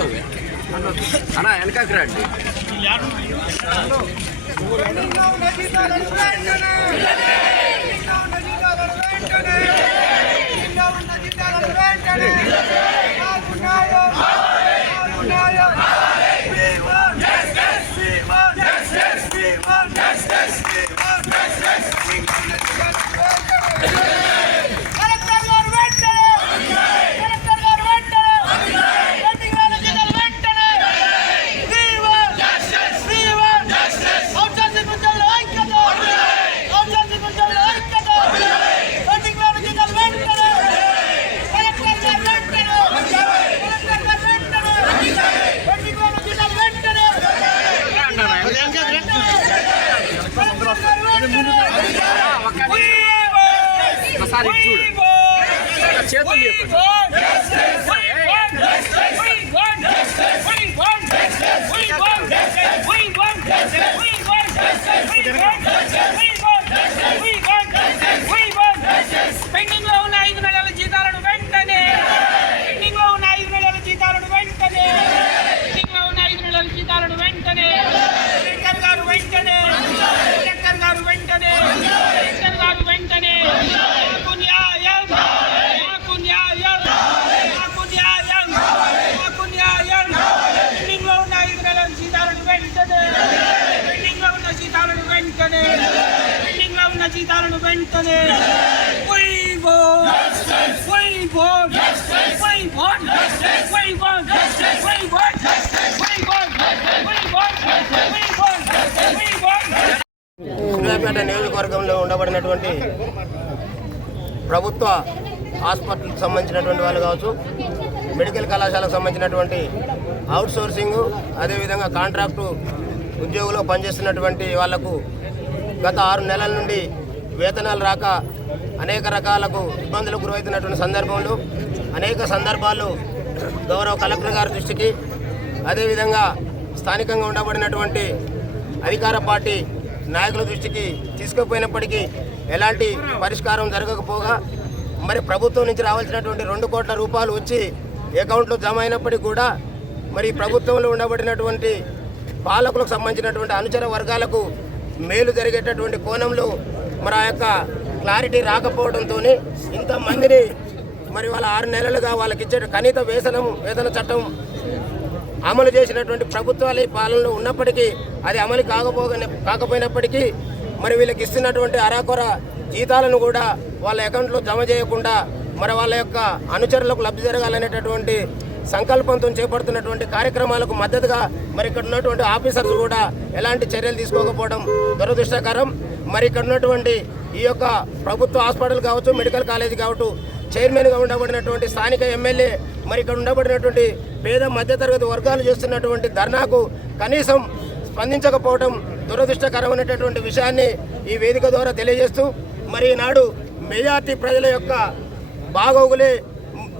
వస్తుంది అన్న వెనకకి రండి. కలెక్టర్ We want సూర్యాపేట నియోజకవర్గంలో ఉండబడినటువంటి ప్రభుత్వ హాస్పిటల్కి సంబంధించినటువంటి వాళ్ళు కావచ్చు మెడికల్ కళాశాలకు సంబంధించినటువంటి అవుట్ సోర్సింగ్ అదేవిధంగా కాంట్రాక్టు ఉద్యోగులు పనిచేస్తున్నటువంటి వాళ్ళకు గత ఆరు నెలల నుండి వేతనాలు రాక అనేక రకాలకు ఇబ్బందులకు గురవుతున్నటువంటి సందర్భంలో అనేక సందర్భాలు గౌరవ కలెక్టర్ గారి దృష్టికి అదేవిధంగా స్థానికంగా ఉండబడినటువంటి అధికార పార్టీ నాయకుల దృష్టికి తీసుకుపోయినప్పటికీ ఎలాంటి పరిష్కారం జరగకపోగా మరి ప్రభుత్వం నుంచి రావాల్సినటువంటి రెండు కోట్ల రూపాయలు వచ్చి అకౌంట్లో జమ అయినప్పటికీ కూడా మరి ప్రభుత్వంలో ఉండబడినటువంటి పాలకులకు సంబంధించినటువంటి అనుచర వర్గాలకు మేలు జరిగేటటువంటి కోణంలో మరి ఆ యొక్క క్లారిటీ రాకపోవడంతో ఇంతమందిని మరి వాళ్ళ ఆరు నెలలుగా వాళ్ళకి ఇచ్చే కనీత వేతనం వేతన చట్టం అమలు చేసినటువంటి ప్రభుత్వాలు ఈ పాలనలో ఉన్నప్పటికీ అది అమలు కాకపోగానే కాకపోయినప్పటికీ మరి వీళ్ళకి ఇస్తున్నటువంటి అరాకొర జీతాలను కూడా వాళ్ళ అకౌంట్లో జమ చేయకుండా మరి వాళ్ళ యొక్క అనుచరులకు లబ్ధి జరగాలనేటటువంటి సంకల్పంతో చేపడుతున్నటువంటి కార్యక్రమాలకు మద్దతుగా మరి ఇక్కడ ఉన్నటువంటి ఆఫీసర్స్ కూడా ఎలాంటి చర్యలు తీసుకోకపోవడం దురదృష్టకరం. మరి ఇక్కడ ఉన్నటువంటి ఈ యొక్క ప్రభుత్వ హాస్పిటల్ కావచ్చు మెడికల్ కాలేజ్ కావచ్చు చైర్మన్గా ఉండబడినటువంటి స్థానిక ఎమ్మెల్యే మరి ఇక్కడ ఉండబడినటువంటి పేద మధ్యతరగతి వర్గాలు చేస్తున్నటువంటి ధర్నాకు కనీసం స్పందించకపోవడం దురదృష్టకరమైనటువంటి విషయాన్ని ఈ వేదిక ద్వారా తెలియజేస్తూ మరి ఈనాడు మెజార్టీ ప్రజల యొక్క బాగోగులే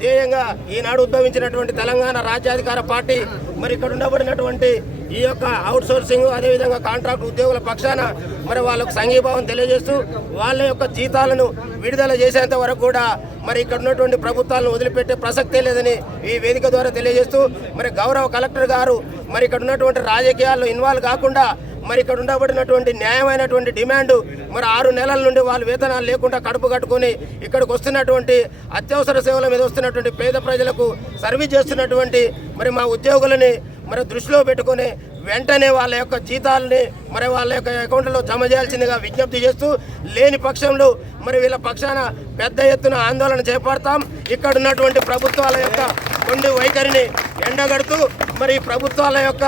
ధ్యేయంగా ఈనాడు ఉద్భవించినటువంటి తెలంగాణ రాజ్యాధికార పార్టీ మరి ఇక్కడ ఉండబడినటువంటి ఈ యొక్క అవుట్ సోర్సింగ్ అదేవిధంగా కాంట్రాక్ట్ ఉద్యోగుల పక్షాన మరి వాళ్ళకు సంఘీభావం తెలియజేస్తూ వాళ్ళ యొక్క జీతాలను విడుదల చేసేంత వరకు కూడా మరి ఇక్కడ ఉన్నటువంటి ప్రభుత్వాలను వదిలిపెట్టే ప్రసక్తే లేదని ఈ వేదిక ద్వారా తెలియజేస్తూ మరి గౌరవ కలెక్టర్ గారు మరి ఇక్కడ ఉన్నటువంటి రాజకీయాల్లో ఇన్వాల్వ్ కాకుండా మరి ఇక్కడ ఉండబడినటువంటి న్యాయమైనటువంటి డిమాండ్ మరి ఆరు నెలల నుండి వాళ్ళు వేతనాలు లేకుండా కడుపు కట్టుకొని ఇక్కడికి వస్తున్నటువంటి అత్యవసర సేవల మీద వస్తున్నటువంటి పేద ప్రజలకు సర్వీస్ చేస్తున్నటువంటి మరి మా ఉద్యోగులని మరి దృష్టిలో పెట్టుకొని వెంటనే వాళ్ళ యొక్క జీతాలని మరి వాళ్ళ యొక్క అకౌంట్లో జమ చేయాల్సిందిగా విజ్ఞప్తి చేస్తూ లేని పక్షంలో మరి వీళ్ళ పక్షాన పెద్ద ఎత్తున ఆందోళన చేపడతాం. ఇక్కడ ఉన్నటువంటి ప్రభుత్వాల యొక్క కొండి వైఖరిని ఎండగడుతూ మరి ప్రభుత్వాల యొక్క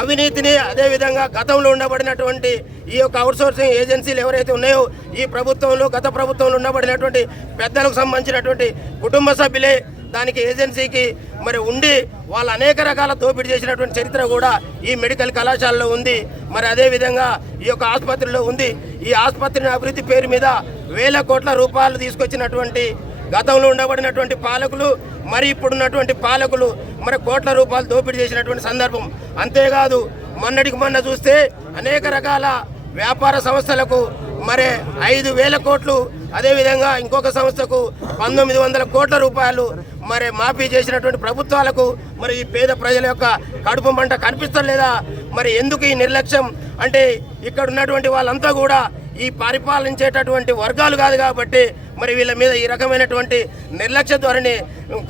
అవినీతిని అదేవిధంగా గతంలో ఉండబడినటువంటి ఈ యొక్క అవుట్సోర్సింగ్ ఏజెన్సీలు ఎవరైతే ఉన్నాయో ఈ ప్రభుత్వంలో గత ప్రభుత్వంలో ఉండబడినటువంటి పెద్దలకు సంబంధించినటువంటి కుటుంబ సభ్యులే దానికి ఏజెన్సీకి మరి ఉండి వాళ్ళు అనేక రకాల దోపిడీ చేసినటువంటి చరిత్ర కూడా ఈ మెడికల్ కళాశాలలో ఉంది. మరి అదేవిధంగా ఈ యొక్క ఆసుపత్రిలో ఉంది. ఈ ఆసుపత్రిని అభివృద్ధి పేరు మీద వేల కోట్ల రూపాయలు తీసుకొచ్చినటువంటి గతంలో ఉండబడినటువంటి పాలకులు మరి ఇప్పుడున్నటువంటి పాలకులు మరి కోట్ల రూపాయలు దోపిడీ చేసినటువంటి సందర్భం. అంతేకాదు మొన్నటికి మొన్న చూస్తే అనేక రకాల వ్యాపార సంస్థలకు మరి ఐదు వేల కోట్లు అదేవిధంగా ఇంకొక సంస్థకు పంతొమ్మిది వందల కోట్ల రూపాయలు మరి మాఫీ చేసినటువంటి ప్రభుత్వాలకు మరి ఈ పేద ప్రజల యొక్క కడుపు మంట కనిపిస్తలేదా? మరి ఎందుకు ఈ నిర్లక్ష్యం? అంటే ఇక్కడ ఉన్నటువంటి వాళ్ళంతా కూడా ఈ పరిపాలించేటటువంటి వర్గాలు కాదు కాబట్టి మరి వీళ్ళ మీద ఈ రకమైనటువంటి నిర్లక్ష్య ధోరణి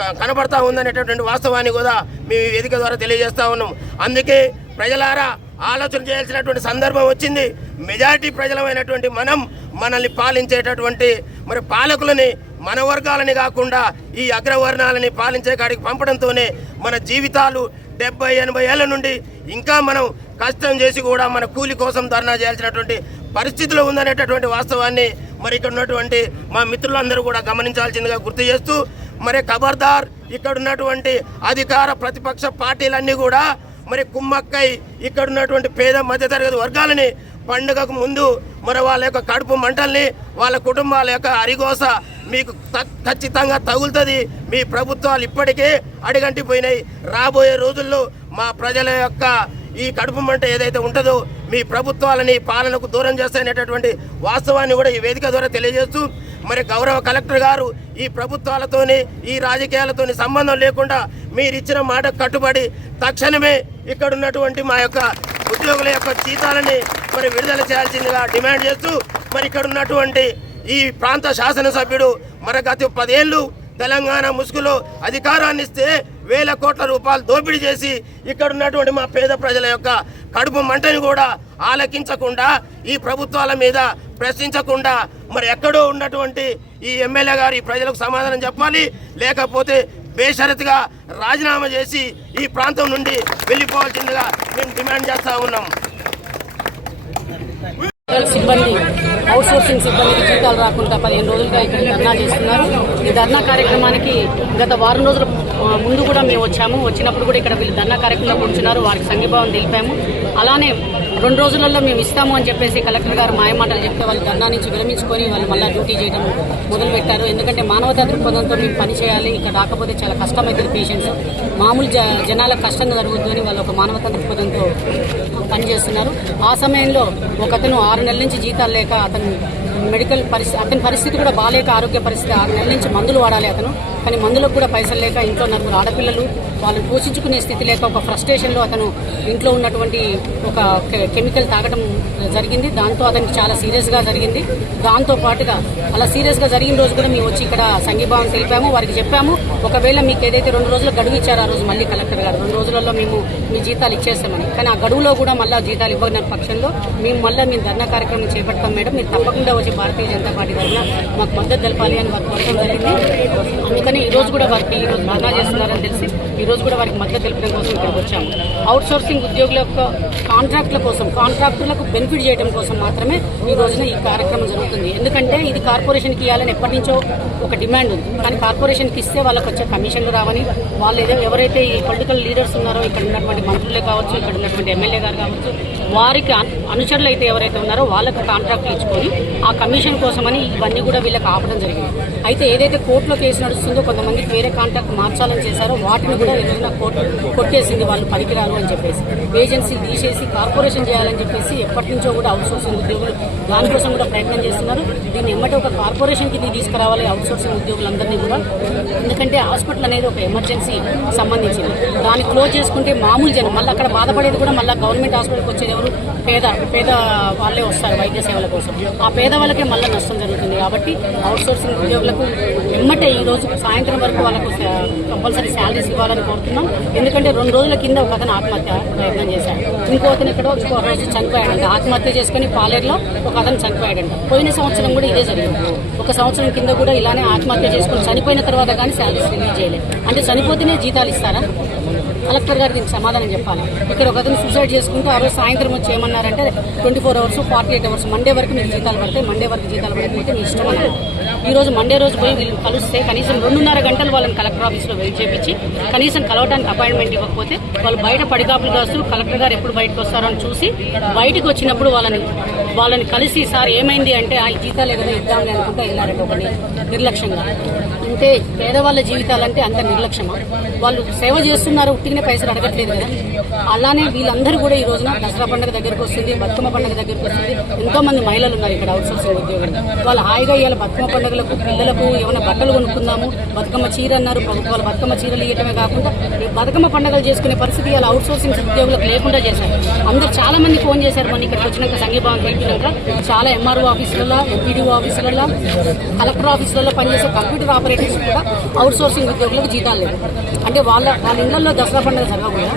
క- కనబడతా ఉందనేటటువంటి వాస్తవాన్ని కూడా మేము ఈ వేదిక ద్వారా తెలియజేస్తా ఉన్నాం. అందుకే ప్రజలారా ఆలోచన చేయాల్సినటువంటి సందర్భం వచ్చింది. మెజారిటీ ప్రజలమైనటువంటి మనం మనల్ని పాలించేటటువంటి మరి పాలకులని మన వర్గాలని కాకుండా ఈ అగ్రవర్ణాలని పాలించే కాడికి పంపడంతోనే మన జీవితాలు డెబ్బై ఎనభై ఏళ్ళ నుండి ఇంకా మనం కష్టం చేసి కూడా మన కూలి కోసం ధర్నా చేయాల్సినటువంటి పరిస్థితిలో ఉందనేటటువంటి వాస్తవాన్ని మరి ఇక్కడ ఉన్నటువంటి మా మిత్రులందరూ కూడా గమనించాల్సిందిగా గుర్తు చేస్తూ మరి ఖబర్దార్ ఇక్కడ ఉన్నటువంటి అధికార ప్రతిపక్ష పార్టీలన్నీ కూడా మరి కుమ్మక్కై ఇక్కడ ఉన్నటువంటి పేద మధ్యతరగతి వర్గాలని పండుగకు ముందు మరి వాళ్ళ యొక్క కడుపు మంటల్ని వాళ్ళ కుటుంబాల యొక్క అరిగోస మీకు త- ఖచ్చితంగా తగులుతుంది. మీ ప్రభుత్వాలు ఇప్పటికే అడిగంటిపోయినాయి. రాబోయే రోజుల్లో మా ప్రజల యొక్క ఈ కడుపు మంట ఏదైతే ఉంటుందో మీ ప్రభుత్వాలని పాలనకు దూరం చేస్తాయనేటటువంటి వాస్తవాన్ని కూడా ఈ వేదిక ద్వారా తెలియజేస్తూ మరి గౌరవ కలెక్టర్ గారు ఈ ప్రభుత్వాలతోని ఈ రాజకీయాలతోని సంబంధం లేకుండా మీరు ఇచ్చిన మాట కట్టుబడి తక్షణమే ఇక్కడ ఉన్నటువంటి మా యొక్క ఉద్యోగుల యొక్క జీతాలని మరి విడుదల చేయాల్సిందిగా డిమాండ్ చేస్తూ మరి ఇక్కడ ఉన్నటువంటి ఈ ప్రాంత శాసనసభ్యుడు మరి గత పదేళ్ళు తెలంగాణ ముసుగులో అధికారాన్ని ఇస్తే వేల కోట్ల రూపాయలు దోపిడీ చేసి ఇక్కడ ఉన్నటువంటి మా పేద ప్రజల యొక్క కడుపు మంటని కూడా ఆలకించకుండా ఈ ప్రభుత్వాల మీద ప్రశ్నించకుండా మరి ఎక్కడో ఉన్నటువంటి ఈ ఎమ్మెల్యే గారు ఈ ప్రజలకు సమాధానం చెప్పాలి. లేకపోతే బేషరతుగా రాజీనామా చేసి ఈ ప్రాంతం నుండి వెళ్ళిపోవాల్సిందిగా మేము డిమాండ్ చేస్తా ఉన్నాం. సిబ్బంది అవుట్ సోర్సింగ్ సిబ్బందికి జీతాలు రాకుండా పదిహేను రోజులుగా ఇక్కడ ధర్నా చేస్తున్నారు. ఈ ధర్నా కార్యక్రమానికి గత వారం రోజుల ముందు కూడా మేము వచ్చాము. వచ్చినప్పుడు కూడా ఇక్కడ వీళ్ళు ధర్నా కార్యక్రమంలో కూర్చున్నారు. వారికి సంఘీభావం తెలిపాము. అలానే రెండు రోజులలో మేము ఇస్తాము అని చెప్పేసి కలెక్టర్ గారు మాయమాటలు చెప్తే వాళ్ళు ధర్నా నుంచి విరమించుకొని వాళ్ళు మళ్ళీ డ్యూటీ చేయడం మొదలుపెట్టారు. ఎందుకంటే మానవతా దృక్పథంతో మేము పని చేయాలి ఇక్కడ రాకపోతే చాలా కష్టమవుతుంది పేషెంట్స్ మామూలు జ జనాలకు కష్టంగా జరుగుతుంది అని వాళ్ళు ఒక మానవతా దృక్పథంతో పనిచేస్తున్నారు. ఆ సమయంలో ఒకతను ఆరు నెలల నుంచి జీతాలు లేక అతను మెడికల్ పరిస్థితి అతని పరిస్థితి కూడా బాగాలేక ఆరోగ్య పరిస్థితి ఆరు నెలల నుంచి మందులు వాడాలి అతను. కానీ మందులకు కూడా పైసలు లేక ఇంట్లో నలుగురు ఆడపిల్లలు వాళ్ళని పోషించుకునే స్థితి లేక ఒక ఫ్రస్ట్రేషన్లో అతను ఇంట్లో ఉన్నటువంటి ఒక కె- కెమికల్ తాగడం జరిగింది. దాంతో అతనికి చాలా సీరియస్గా జరిగింది. దాంతో పాటుగా అలా సీరియస్గా జరిగిన రోజు కూడా మేము వచ్చి ఇక్కడ సంఘీభావం తెలిపాము. వారికి చెప్పాము. ఒకవేళ మీకు ఏదైతే రెండు రోజులు గడువు ఇచ్చారో ఆ రోజు మళ్ళీ కలెక్టర్ గారు రెండు రోజులలో మేము మీ జీతాలు ఇచ్చేస్తామని. కానీ ఆ గడువులో కూడా మళ్ళీ జీతాలు ఇవ్వని పక్షంలో మేము మళ్ళీ మేము ధర్నా కార్యక్రమం చేపడతాం మేడం. మీరు తప్పకుండా వచ్చి భారతీయ జనతా పార్టీ తరఫున మాకు మద్దతు తెలపాలి అని మాకు కోరడం జరిగింది. అందుకని ఈ రోజు కూడా వారికి ఈ రోజు ధర్నా చేస్తున్నారని తెలిసి ఈ రోజు కూడా వారికి మద్దతు తెలిపడం కోసం ఇక్కడికి వచ్చాము. అవుట్ సోర్సింగ్ ఉద్యోగుల యొక్క కాంట్రాక్టుల కోసం కాంట్రాక్టులకు బెనిఫిట్ చేయడం కోసం మాత్రమే ఈ రోజున ఈ కార్యక్రమం జరుగుతుంది. ఎందుకంటే ఇది కార్పొరేషన్కి ఇవ్వాలని ఎప్పటి నుంచో ఒక డిమాండ్ ఉంది. కానీ కార్పొరేషన్కి ఇస్తే వాళ్ళకి వచ్చే కమిషన్లు రావని వాళ్ళు ఏదో ఎవరైతే ఈ పొలిటికల్ లీడర్స్ ఉన్నారో ఇక్కడ ఉన్నటువంటి మంత్రులే కావచ్చు ఇక్కడ ఉన్నటువంటి ఎమ్మెల్యే గారు కావచ్చు వారికి అనుచరులు అయితే ఎవరైతే ఉన్నారో వాళ్ళకు కాంట్రాక్ట్లు ఇచ్చుకొని ఆ కమిషన్ కోసమని ఇవన్నీ కూడా వీళ్ళకి ఆపడం జరిగింది. అయితే ఏదైతే కోర్టులో కేసు నడుస్తుందో కొంతమందికి వేరే కాంట్రాక్ట్ మార్చాలని చేశారో వాటిని కూడా ఈ కోర్టు కొట్టేసింది వాళ్ళు పనికిరారు అని చెప్పేసి. ఏజెన్సీ తీసేసి కార్పొరేషన్ చేయాలని చెప్పేసి ఎప్పటి నుంచో కూడా అవుట్సోర్సింగ్ ఉద్యోగులు దానికోసం కూడా ప్రయత్నం చేస్తున్నారు. దీన్ని ఎమ్మటి ఒక కార్పొరేషన్ కింద తీసుకురావాలి అవుట్సోర్సింగ్ ఉద్యోగులందరినీ కూడా. ఎందుకంటే హాస్పిటల్ అనేది ఒక ఎమర్జెన్సీ సంబంధించింది. దాన్ని క్లోజ్ చేసుకుంటే మామూలు జనం మళ్ళీ అక్కడ బాధపడేది కూడా మళ్ళీ గవర్నమెంట్ హాస్పిటల్కి వచ్చేది వస్తారు పేద పేద వాళ్ళే వస్తారు వైద్య సేవల కోసం. ఆ పేద వాళ్ళకే మళ్ళీ నష్టం జరుగుతుంది కాబట్టి అవుట్ సోర్సింగ్ ఉద్యోగులకు ఎమ్మటే ఈ రోజు సాయంత్రం వరకు వాళ్ళకు కంపల్సరీ శాలరీస్ ఇవ్వాలని కోరుతున్నాం. ఎందుకంటే రెండు రోజుల కింద ఒక అతను ఆత్మహత్య ప్రయత్నం చేశాడు. ఇంకో అతను ఎక్కడో ఇంకో రోజు చనిపోయాడంట. ఆత్మహత్య చేసుకుని పాలేరులో ఒక అతను చనిపోయాడంట. పోయిన సంవత్సరం కూడా ఇదే జరిగింది. ఒక సంవత్సరం కింద కూడా ఇలానే ఆత్మహత్య చేసుకుని చనిపోయిన తర్వాత కానీ శాలరీస్ రిలీజ్ చేయలేదు. అంటే చనిపోతేనే జీతాలు ఇస్తారా? కలెక్టర్ గారికి దీనికి సమాధానం చెప్పాలి. ఇక్కడ ఒక అతను సూసైడ్ చేసుకుంటూ ఆ రోజు సాయంత్రం వచ్చి ఏమన్నారంటే twenty four hours forty eight hours Monday వరకు మీకు జీతాలు పడతాయి మండే వరకు జీతాలు పడితే మీ ఇష్టం అన్నారు. ఈ రోజు మండే రోజు పోయి వీళ్ళు కలిస్తే కనీసం రెండున్నర గంటలు వాళ్ళని కలెక్టర్ ఆఫీస్లో వెయిట్ చేపించి కనీసం కలవడానికి అపాయింట్మెంట్ ఇవ్వకపోతే వాళ్ళు బయట పడికాపులు కాస్తూ కలెక్టర్ గారు ఎప్పుడు బయటకు వస్తారో అని చూసి బయటకు వచ్చినప్పుడు వాళ్ళని వాళ్ళని కలిసి సార్ ఏమైంది అంటే ఆ జీతాలే కదా ఇద్దామని అనుకుంటా వెళ్ళారట ఒకటి నిర్లక్ష్యంగా. అంటే పేదవాళ్ళ జీవితాలంటే అంత నిర్లక్ష్యమా? వాళ్ళు సేవ చేస్తున్నారు ఉట్టిగానే పైసలు అడగట్లేదు కదా. అలానే వీళ్ళందరూ కూడా ఈ రోజున దసరా పండుగ దగ్గరకు వస్తుంది బతుకమ్మ పండుగ దగ్గరకు వస్తుంది. ఎంతో మంది మహిళలు ఉన్నారు ఇక్కడ అవుట్ సోర్సింగ్ ఉద్యోగులు. వాళ్ళు హాయిగా ఇవాళ బతుకమ్మ పండుగలకు పిల్లలకు ఏమైనా బట్టలు కొనుక్కుందాము బతుకమ్మ చీర అన్నారు. ప్రభుత్వాలు బతుకమ్మ చీరలు ఇవ్వటమే కాకుండా బతుకమ్మ పండుగలు చేసుకునే పరిస్థితి ఇవాళ అవుట్ సోర్సింగ్ ఉద్యోగులకు లేకుండా చేశారు. అందరు చాలా మంది ఫోన్ చేశారు మన ఇక్కడికి వచ్చినాక సంఘీభావం తెలిపినాక. చాలా ఎంఆర్ఓ ఆఫీసులలో ఎంపీడీఓ ఆఫీసులలో కలెక్టర్ ఆఫీసులలో పనిచేసే కంప్యూటర్ ఆపరేటర్స్ కూడా అవుట్ సోర్సింగ్ ఉద్యోగులకు జీతాలు లేవు. అంటే వాళ్ళ వాళ్ళ ఇళ్ళలో దసరా పండుగ జరగకుండా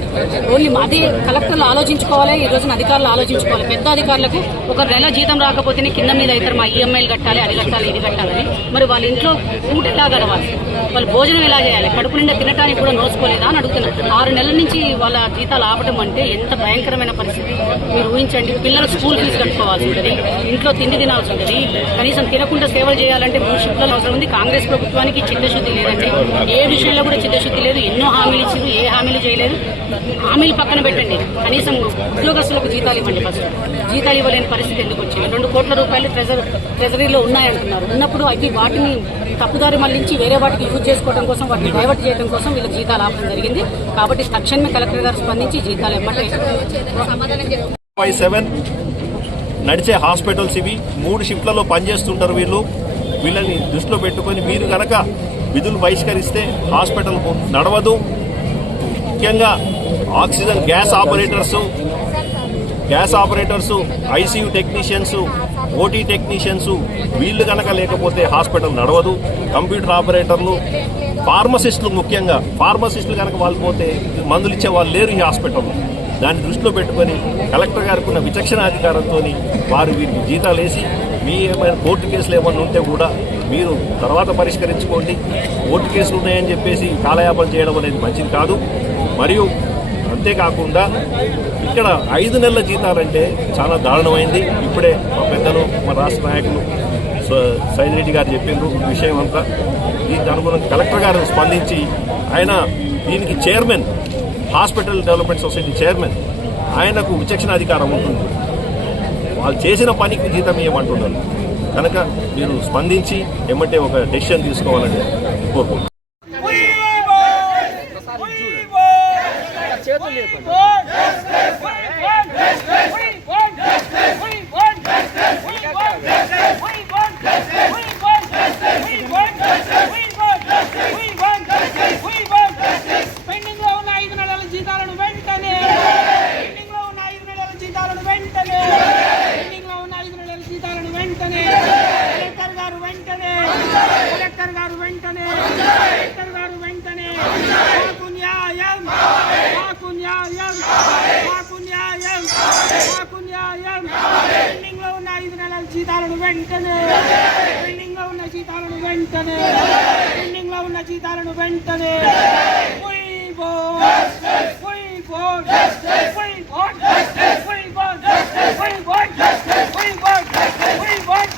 ఓన్లీ అదే కలెక్టర్లు ఆలోచించుకోవాలి ఈ రోజున అధికారులు ఆలోచించుకోవాలి. పెద్ద అధికారులకు ఒక నెల జీతం రాకపోతేనే కింద మీద అవుతారు మా ఈఎంఐలు కట్టాలి అది కట్టాలి ఇది కట్టాలని. మరి వాళ్ళ ఇంట్లో ఫుడ్ ఎలా గడవాలి వాళ్ళు భోజనం ఎలా చేయాలి? కడుపు నిండా తినడానికి కూడా నోచుకోలేదా అని అడుగుతున్నారు ఆరు నెలల నుంచి వాళ్ళ జీతాలు ఆపడం అంటే ఎంత భయంకరమైన పరిస్థితి. మీరు ఊహించండి పిల్లలకు స్కూల్ ఫీజు కట్టుకోవాల్సి ఉంటుంది ఇంట్లో తిండి తినాల్సి ఉంటుంది కనీసం తినకుండా సేవలు చేయాలంటే మూడు షిఫ్ట్లలో అవసరం ఉంది కాంగ్రెస్ ప్రభుత్వానికి చిత్తశుద్ధి లేదండి. ఏ విషయంలో కూడా చిత్తశుద్ధి లేదు ఎన్నో హామీలు ఇచ్చారు ఏ హామీలు చేయలేదు. హామీలు పక్కన పెట్టండి కనీసం ఉద్యోగస్తులకు జీతాలు ఇవ్వండి ఫస్ట్. జీతాలు ఇవ్వలేని పరిస్థితి ఎందుకు వచ్చింది? రెండు కోట్ల రూపాయలు ట్రెజర్ ట్రెజరీలో ఉన్నాయంటున్నారు. ఉన్నప్పుడు అది వాటిని తప్పుదారి మళ్ళించి వేరే వాటికి యూజ్ చేసుకోవడం కోసం వాటిని డైవర్ట్ చేయడం కోసం వీళ్ళకి జీతాలు ఆపడం జరిగింది. కాబట్టి తక్షణమే కలెక్టర్ గారు స్పందించి జీతాలు ఇవ్వమంటే సెవెన్ నడిచే హాస్పిటల్స్ ఇవి మూడు షిఫ్ట్లలో పనిచేస్తుంటారు వీళ్ళు. వీళ్ళని దృష్టిలో పెట్టుకొని మీరు కనుక విధులు బహిష్కరిస్తే హాస్పిటల్ నడవదు. ముఖ్యంగా oxygen gas operators gas operators ICU technicians OT technicians వీళ్ళు కనుక లేకపోతే హాస్పిటల్ నడవదు. కంప్యూటర్ ఆపరేటర్లు ఫార్మసిస్టులు ముఖ్యంగా ఫార్మసిస్టులు కనుక వాళ్ళు పోతే మందులు ఇచ్చే వాళ్ళు లేరు ఈ హాస్పిటల్లో. దాన్ని దృష్టిలో పెట్టుకొని కలెక్టర్ గారికి ఉన్న విచక్షణ అధికారంతో వారు వీరికి జీతాలు వేసి మీ ఏమైనా కోర్టు కేసులు ఏమైనా ఉంటే కూడా మీరు తర్వాత పరిష్కరించుకోండి. కోర్టు కేసులు ఉన్నాయని చెప్పేసి కాలయాపన చేయడం అనేది మంచిది కాదు. మరియు అంతేకాకుండా ఇక్కడ ఐదు నెలల జీతాలంటే చాలా దారుణమైంది. ఇప్పుడే మా పెద్దలు మా రాష్ట్ర నాయకులు స- సైన్ గారు చెప్పిండ్రు ఈ విషయం అంతా. దీనికి అనుగుణంగా కలెక్టర్ గారు స్పందించి ఆయన దీనికి chairman hospital development society chairman ఆయనకు విచక్షణ అధికారం ఉంటుంది. వాళ్ళు చేసిన పనికి జీతం ఇవ్వమంటున్నారు. కనుక మీరు స్పందించి ఎమ్మటే ఒక డెసిషన్ తీసుకోవాలని కోరుకుంటున్నాను. సీతారాముడు వెంటనే. పెండింగ్ లో ఉన్న సీతారాముడు వెంటనే. పెండింగ్ ఉన్న సీతారాముడు వెంటనే. We want justice. We want justice. We want justice. We want